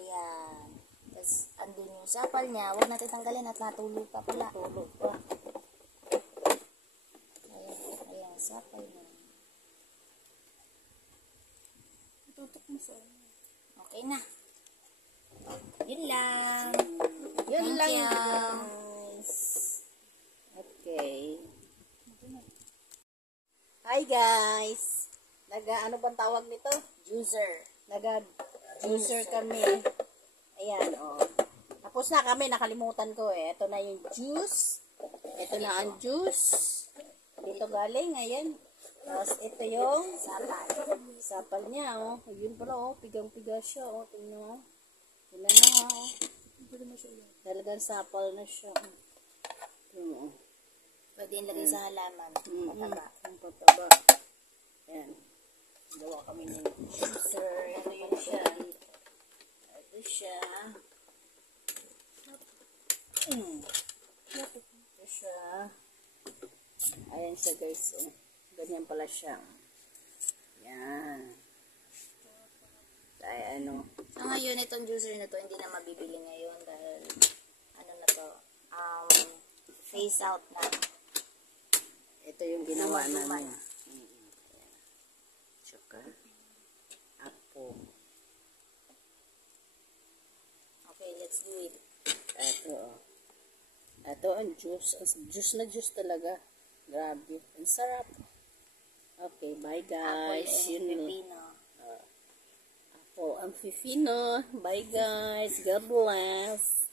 Ayan. Tapos, andun yung sapal niya. Huwag natin tanggalin at natulog pa pala. Tulog pa. Ayan, sapal niya. Tutok mo sa Okay na. Yun lang. Yan Thank lang you. guys. Okay. Hi guys. Ano bang tawag nito? Juicer. Juicer kami. Ayan, oh. Tapos na kami, nakalimutan ko eh. Ito na yung juice. Ito na ang juice. Dito galing, ayan. Tapos ito yung sapal niya, oh. Yun pala, oh. Pigang-piga siya, oh. Tingnan mo. Tingnan mo, oh. Talagang sapal na siya. Tingnan mo. Pwede ilagay sa halaman. Pataba. Ang pataba. Ayan. Gawa kami ng juicer. Ito yun siya. Ito siya. Ito siya. Ayan siya guys. Oh. Ganyan pala siya. Yan. Dahil ano. So ngayon, itong juicer na to, hindi na mabibili ngayon dahil, ano na to, phase out na. Ito yung ginawa Luman. namin. Tsaka, apo. Okay, let's do it. Ito, oh. Ito ang juice. Juice na juice talaga. Grabe. Ang sarap. Okay, bye guys. Apple and pepino. Apo ang fifino. Bye guys. God bless.